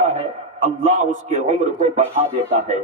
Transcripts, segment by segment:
کرتا ہے اللہ اس کے عمر کو بڑھا دیتا ہے۔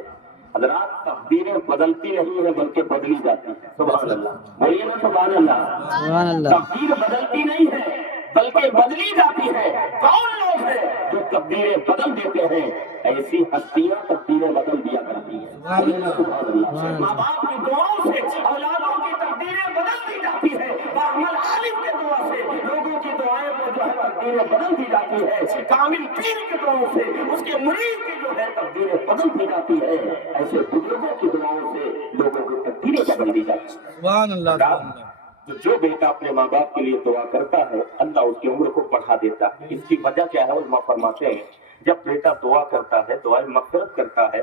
حضرات تقدیریں بدلتی نہیں ہیں بلکہ بدلی جاتی ہیں۔ سبحان اللہ، بولیے نا سبحان اللہ۔ سبحان اللہ۔ تقدیر بدلتی نہیں ہے بلکہ بدلی جاتی ہے۔ کون لوگ ہیں جو تقدیریں بدل دیتے ہیں؟ ایسی ہستیاں تقدیریں بدل دیا کرتی ہیں۔ بولیے نا سبحان اللہ۔ ماں باپ کی دعاؤں سے اولادوں کی تقدیریں بدل دی جاتی ہے، باعمل عالم کے دعا سے لوگوں کی دعائیں کو جو ہے تقدیریں بدل دی جاتی ہے، کامل پیر کے دعاؤں سے اس کے مرید کی جو ہے تقدیریں بدل دی جاتی ہے، ایسے بزرگوں کی دعاؤں سے لوگوں کی تقدیریں بدل دی جاتی ہیں۔ سبحان اللہ، سبحان اللہ۔ جو بیٹا اپنے ماں باپ کے لیے دعا کرتا ہے اللہ اس کی عمر کو بڑھا دیتا ہے۔ اس کی وجہ کیا ہے؟ علماء فرماتے ہیں جب بیٹا دعا کرتا ہے، دعائیں مغفرت کرتا ہے،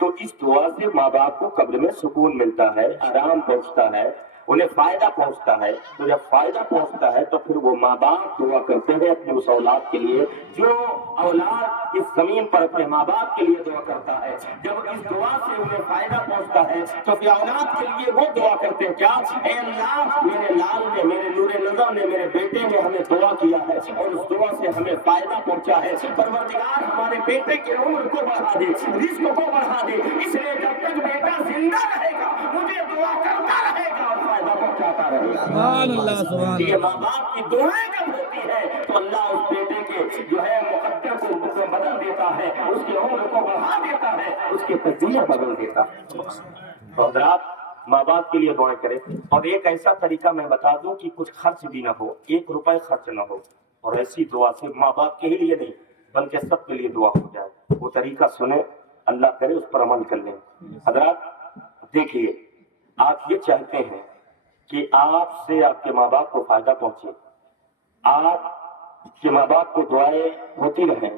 تو اس دعا سے ماں باپ کو قبر میں سکون ملتا ہے، آرام پہنچتا ہے، انہیں فائدہ پہنچتا ہے۔ تو جب فائدہ پہنچتا ہے تو پھر وہ ماں باپ دعا کرتے ہیں اپنے اس اولاد کے لیے۔ جو اولاد اس زمین پر اپنے ماں باپ کے لیے دعا کرتا ہے، جب اس دعا سے انہیں فائدہ پہنچتا ہے تو پھر اولاد کے لیے وہ دعا کرتے ہیں کیا؟ اے اللہ، میرے لال نے، میرے نور نظر نے، میرے بیٹے نے ہمیں دعا کیا ہے اور اس دعا سے ہمیں فائدہ پہنچا ہے، پروردگار ہمارے بیٹے کی عمر کو بڑھا دے، رزق کو بڑھا دے۔ اس لیے جب تک بیٹا زندہ رہے گا مجھے دعا کرتا رہے گا اور فائدہ پہنچاتا رہے گا۔ سبحان اللہ، سبحان یہ اللہ۔ ماں باپ کی دعائیں جب ہوتی ہے تو اللہ اس بیٹے کے جو ہے مقدر کو بدل دیتا ہے، اس کی عمر کو بڑھا دیتا ہے، اس کی تقدیر بدل دیتا ہے۔ تو حضرات ماں باپ کے لیے دعائیں کریں، اور ایک ایسا طریقہ میں بتا دوں کہ کچھ خرچ بھی نہ ہو، 1 روپے خرچ نہ ہو، اور ایسی دعا سے ماں باپ کے ہی لیے نہیں بلکہ سب کے لیے دعا ہو جائے۔ وہ طریقہ سنیں، اللہ کرے اس پر عمل کر لیں۔ حضرات دیکھیے، آپ یہ چاہتے ہیں کہ آپ سے آپ کے ماں باپ کو فائدہ پہنچے، آپ کے ماء باپ کو دعائیں ہوتی رہیں،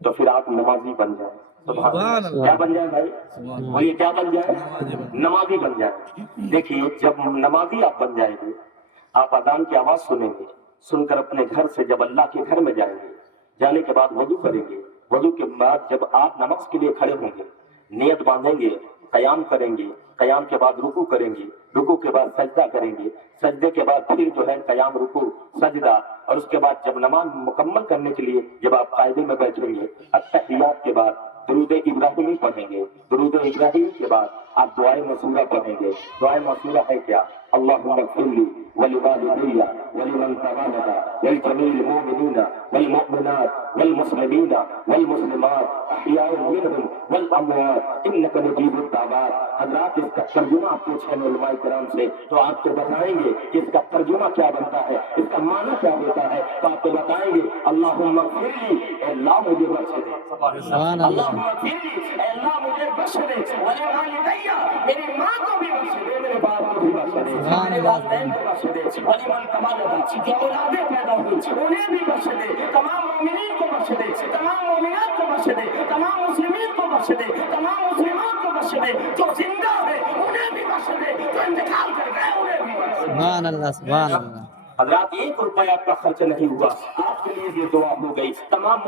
تو پھر آپ نمازی بن جائیں۔ سبحان اللہ۔ کیا بن جائیں بھائی؟ بولیے کیا بن جائیں؟ نمازی بن جائیں۔ دیکھیے جب نمازی آپ بن جائیں گے، آپ اذان کی آواز سنیں گے، سن کر اپنے گھر سے جب اللہ کے گھر میں جائیں گے، جانے کے بعد وضو کریں گے، وضو کے بعد جب آپ نماز کے لیے کھڑے ہوں گے، نیت باندھیں گے، قیام کریں گے، قیام کے بعد رکوع کریں گے، رکوع کے بعد سجدہ کریں گے، سجدے کے بعد پھر جو ہے قیام، رکوع، سجدہ، اور اس کے بعد جب نماز مکمل کرنے کے لیے جب آپ قاعدے میں بیٹھیں گے، التحیات کے بعد درود ابراہیمی پڑھیں گے، درود ابراہیمی کے بعد آپ دعائے مسورہ پڑھیں گے۔ دعائے مسورہ ہے کیا؟ اللہم اغفر لی ولوالدی ولمن تولد ولجمیع المؤمنین والمؤمنات والمسلمین والمسلمات احیاء منهم والاموات انک مجیب الدعوات۔ حضرات اس کا ترجمہ آپ پوچھیں علماء کرام سے تو آپ کو بتائیں گے کہ اس کا ترجمہ کیا بنتا ہے، اس کا معنی کیا ہوتا ہے، تو آپ کو بتائیں گے اللہم اغفر لی، اے اللہ مجھے بخش دے، اللہم اغفر لی، اے اللہ مجھے بخش دے، ولوالدی، میری ماں کو بھی بخش دے، میرے باپ کو بھی بخش دے، میرے والدین کو بخش دے، ولمن تولد، جو اولادیں پیدا ہوئی انہیں بھی بخش دے، تمام مومنین کو بخش دے، تمام مومنات کو بخش دے، تمام مسلمین کو بخش دے، تمام مسلمات کو بخش دے، جو زندہ ہے انہیں بھی بخش دے، جو انتقال کر گئے انہیں بھی بخش دے۔ سبحان اللہ، سبحان اللہ۔ حضرات 1 روپے آپ کا خرچ نہیں ہوا، آپ کے لیے یہ دعا ہو گئی۔ تمام